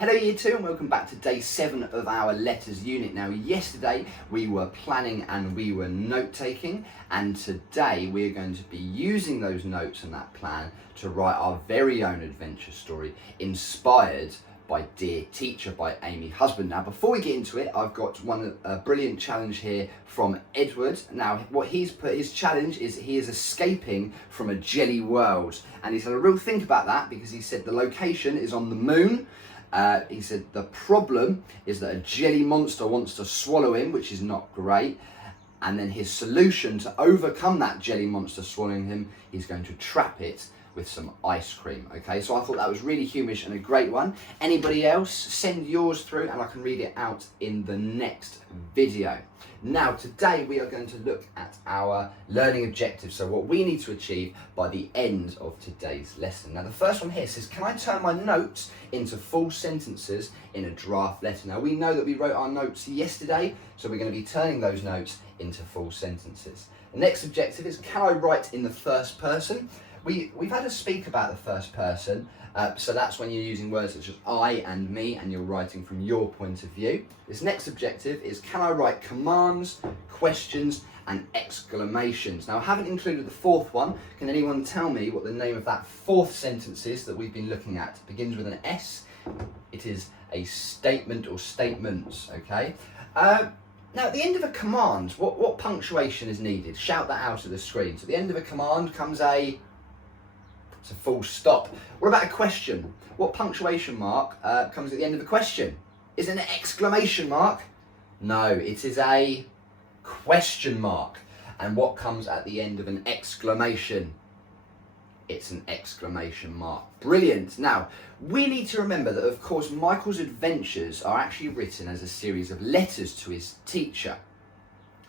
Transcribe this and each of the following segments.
Hello Year 2 and welcome back to day 7 of our letters unit. Now yesterday we were planning and we were note taking, and today we're going to be using those notes and that plan to write our very own adventure story inspired by Dear Teacher by Amy Husband. Now before we get into it, I've got a brilliant challenge here from Edward. Now what he's put, his challenge is he is escaping from a jelly world, and he's had a real think about that because he said the location is on the moon. He said the problem is that a jelly monster wants to swallow him, which is not great. And then his solution to overcome that jelly monster swallowing him, he's going to trap it with some ice cream. Okay, so I thought that was really humorous and a great one. Anybody else, send yours through and I can read it out in the next video. Now today we are going to look at our learning objectives, so what we need to achieve by the end of today's lesson. Now the first one here says, can I turn my notes into full sentences in a draft letter? Now we know that we wrote our notes yesterday, so we're going to be turning those notes into full sentences. The next objective is, can I write in the first person? We've had to speak about the first person, so that's when you're using words such as I and me and you're writing from your point of view. This next objective is, can I write commands, questions and exclamations? Now I haven't included the fourth one. Can anyone tell me what the name of that fourth sentence is that we've been looking at? It begins with an S. It is a statement or statements, okay? Now at the end of a command, what punctuation is needed? Shout that out of the screen. So at the end of a command comes it's a full stop. What about a question? What punctuation mark comes at the end of a question? Is it an exclamation mark? No, it is a question mark. And what comes at the end of an exclamation? It's an exclamation mark. Brilliant. Now, we need to remember that, of course, Michael's adventures are actually written as a series of letters to his teacher.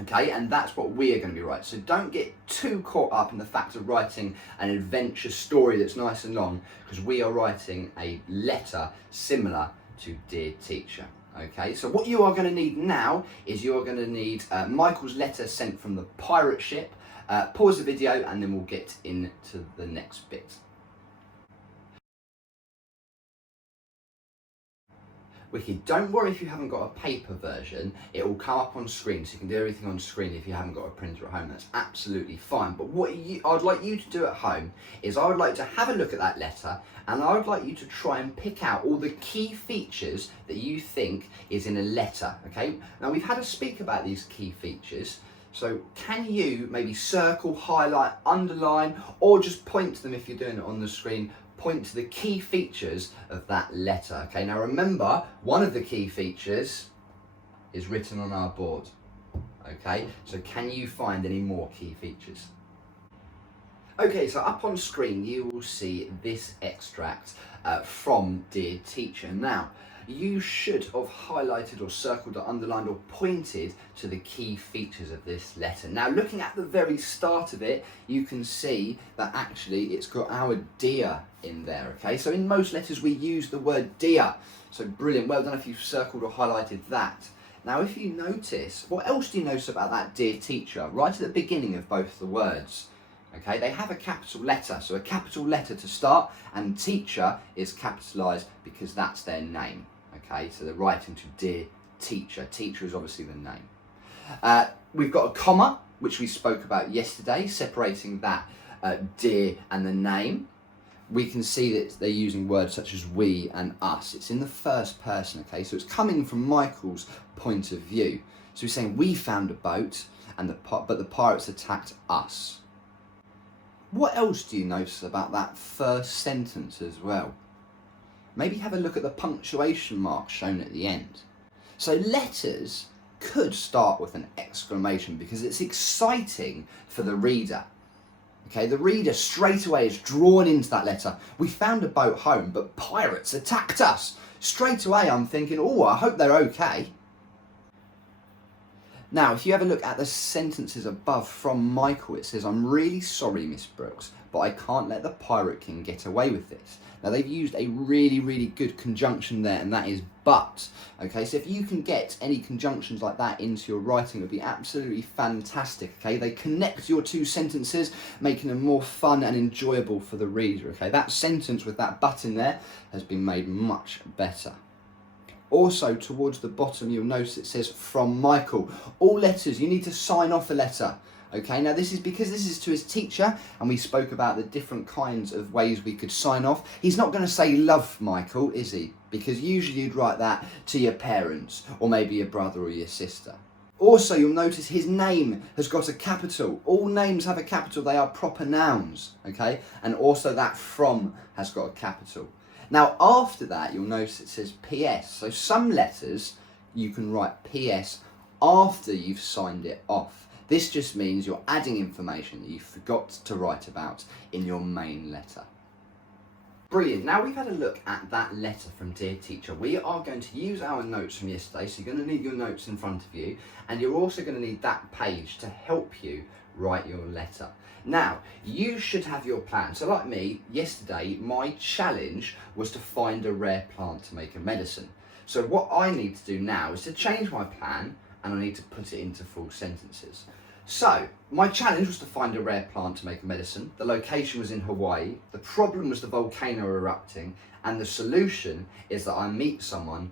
Okay, and that's what we are going to be writing. So don't get too caught up in the fact of writing an adventure story that's nice and long, because we are writing a letter similar to Dear Teacher. Okay, so what you are going to need now is you are going to need Michael's letter sent from the pirate ship. Pause the video and then we'll get into the next bit. Wicked. Don't worry if you haven't got a paper version, it will come up on screen, so you can do everything on screen if you haven't got a printer at home. That's absolutely fine. But what I'd like you to do at home is I would like to have a look at that letter, and I would like you to try and pick out all the key features that you think is in a letter. Okay, now we've had to speak about these key features, so can you maybe circle, highlight, underline, or just point to them if you're doing it on the screen? Point to the key features of that letter. Okay, now remember, one of the key features is written on our board. Okay, so can you find any more key features? Okay, so up on screen you will see this extract from Dear Teacher. Now, you should have highlighted or circled or underlined or pointed to the key features of this letter. Now, looking at the very start of it, you can see that actually it's got our dear in there, okay? So in most letters we use the word dear. So brilliant, well done if you've circled or highlighted that. Now, if you notice, what else do you notice about that Dear Teacher? Right at the beginning of both the words. Okay, they have a capital letter, so a capital letter to start, and teacher is capitalised because that's their name. Okay, so they're writing to Dear Teacher. Teacher is obviously the name. We've got a comma, which we spoke about yesterday, separating that dear and the name. We can see that they're using words such as we and us. It's in the first person, okay, so it's coming from Michael's point of view. So he's saying we found a boat, and but the pirates attacked us. What else do you notice about that first sentence as well? Maybe have a look at the punctuation mark shown at the end. So letters could start with an exclamation because it's exciting for the reader. Okay, the reader straight away is drawn into that letter. We found a boat home, but pirates attacked us. Straight away I'm thinking, oh, I hope they're okay. Now, if you have a look at the sentences above from Michael, it says, I'm really sorry, Miss Brooks, but I can't let the Pirate King get away with this. Now, they've used a really, really good conjunction there, and that is but. Okay, so if you can get any conjunctions like that into your writing, it would be absolutely fantastic. Okay, they connect your two sentences, making them more fun and enjoyable for the reader. Okay, that sentence with that but in there has been made much better. Also, towards the bottom, you'll notice it says from Michael. All letters, you need to sign off a letter. Okay, now this is because this is to his teacher, and we spoke about the different kinds of ways we could sign off. He's not going to say love Michael, is he? Because usually you'd write that to your parents, or maybe your brother or your sister. Also, you'll notice his name has got a capital. All names have a capital, they are proper nouns, okay? And also that from has got a capital. Now, after that, you'll notice it says PS. So some letters, you can write PS after you've signed it off. This just means you're adding information that you forgot to write about in your main letter. Brilliant. Now we've had a look at that letter from Dear Teacher. We are going to use our notes from yesterday, so you're going to need your notes in front of you, and you're also going to need that page to help you write your letter. Now, you should have your plan. So like me, yesterday, my challenge was to find a rare plant to make a medicine. So what I need to do now is to change my plan, and I need to put it into full sentences. So, my challenge was to find a rare plant to make a medicine. The location was in Hawaii. The problem was the volcano erupting. And the solution is that I meet someone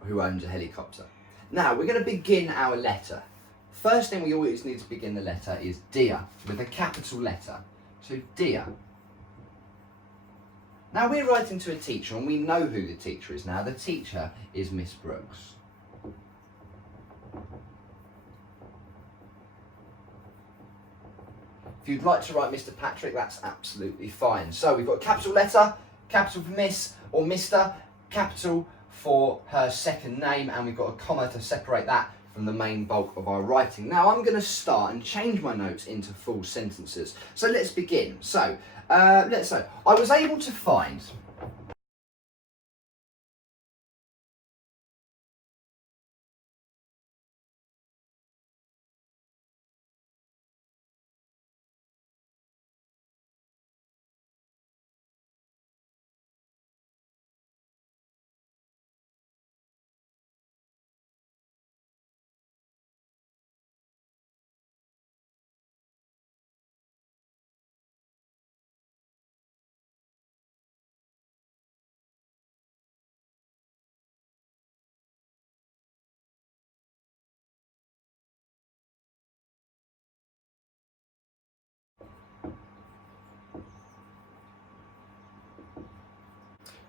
who owns a helicopter. Now, we're going to begin our letter. First thing we always need to begin the letter is Dear, with a capital letter. So, Dear. Now, we're writing to a teacher, and we know who the teacher is now. The teacher is Miss Brooks. If you'd like to write Mr. Patrick, that's absolutely fine. So we've got a capital letter, capital for Miss or Mr, capital for her second name, and we've got a comma to separate that from the main bulk of our writing. Now I'm going to start and change my notes into full sentences. So let's begin. So, I was able to find...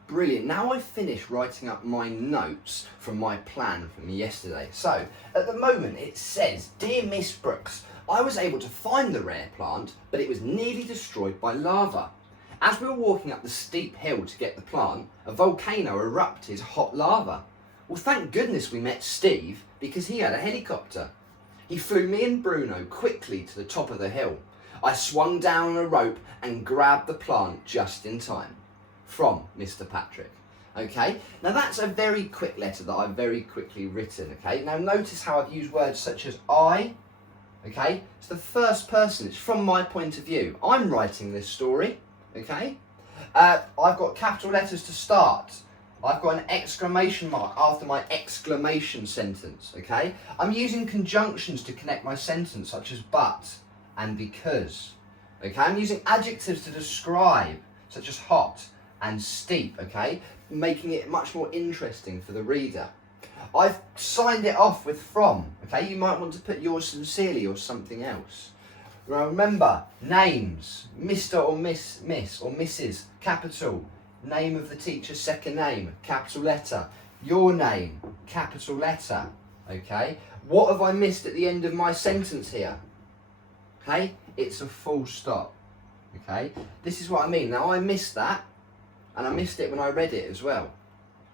Brilliant. Now I've finished writing up my notes from my plan from yesterday. So, at the moment it says, Dear Miss Brooks, I was able to find the rare plant, but it was nearly destroyed by lava. As we were walking up the steep hill to get the plant, a volcano erupted hot lava. Well, thank goodness we met Steve, because he had a helicopter. He flew me and Bruno quickly to the top of the hill. I swung down on a rope and grabbed the plant just in time. From Mr. Patrick. Okay, now that's a very quick letter that I've very quickly written. Okay, now notice how I've used words such as I. Okay, it's the first person, it's from my point of view. I'm writing this story. Okay, I've got capital letters to start. I've got an exclamation mark after my exclamation sentence. Okay, I'm using conjunctions to connect my sentence, such as but and because. Okay, I'm using adjectives to describe, such as hot and steep, okay, making it much more interesting for the reader. I've signed it off with from, okay, you might want to put yours sincerely or something else. Remember, names, Mr. or Miss or Mrs, capital, name of the teacher's second name, capital letter, your name, capital letter, okay. What have I missed at the end of my sentence here? Okay, it's a full stop, okay. This is what I mean. Now I missed that. And I missed it when I read it as well.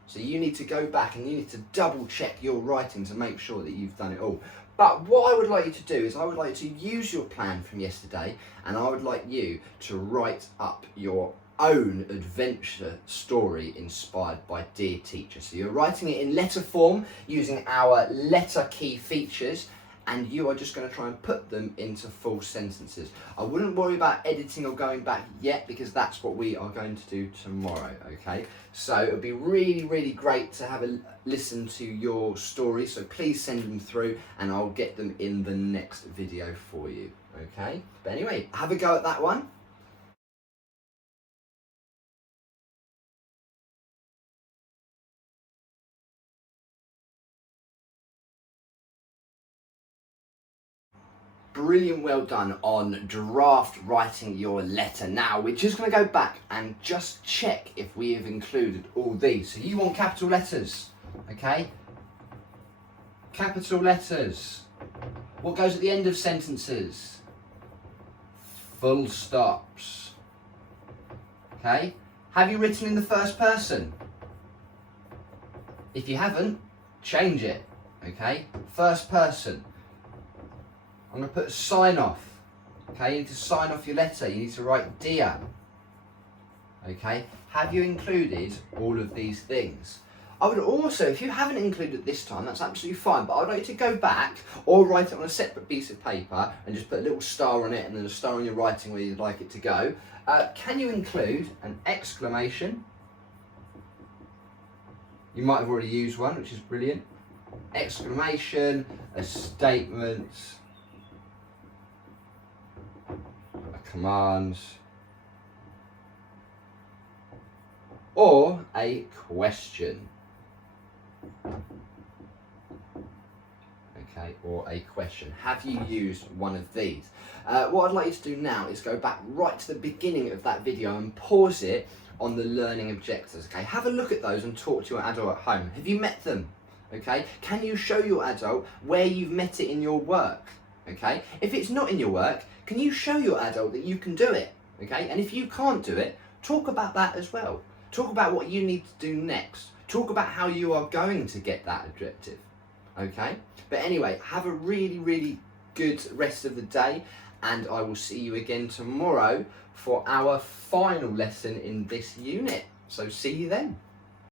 So you need to go back and you need to double check your writing to make sure that you've done it all. But what I would like you to do is I would like you to use your plan from yesterday, and I would like you to write up your own adventure story inspired by Dear Teacher. So you're writing it in letter form using our letter key features, and you are just going to try and put them into full sentences. I wouldn't worry about editing or going back yet, because that's what we are going to do tomorrow, okay? So it would be really, really great to have a listen to your story, so please send them through and I'll get them in the next video for you, okay? But anyway, have a go at that one. Brilliant, well done on draft writing your letter. Now we're just going to go back and just check if we have included all these. So you want capital letters, okay? Capital letters. What goes at the end of sentences? Full stops. Okay? Have you written in the first person? If you haven't, change it. Okay? First person. I'm going to put a sign off. Okay, you need to sign off your letter. You need to write dear. Okay, have you included all of these things? I would also, if you haven't included it this time, that's absolutely fine, but I would like you to go back or write it on a separate piece of paper and just put a little star on it and then a star on your writing where you'd like it to go. Can you include an exclamation? You might have already used one, which is brilliant. Exclamation, a statement, commands, or a question. Okay, or a question. Have you used one of these? What I'd like you to do now is go back right to the beginning of that video and pause it on the learning objectives. Okay, have a look at those and talk to your adult at home. Have you met them? Okay, can you show your adult where you've met it in your work? Okay, if it's not in your work, can you show your adult that you can do it? Okay, and if you can't do it, talk about that as well. Talk about what you need to do next. Talk about how you are going to get that objective. Okay, but anyway, have a really, really good rest of the day, and I will see you again tomorrow for our final lesson in this unit. So see you then.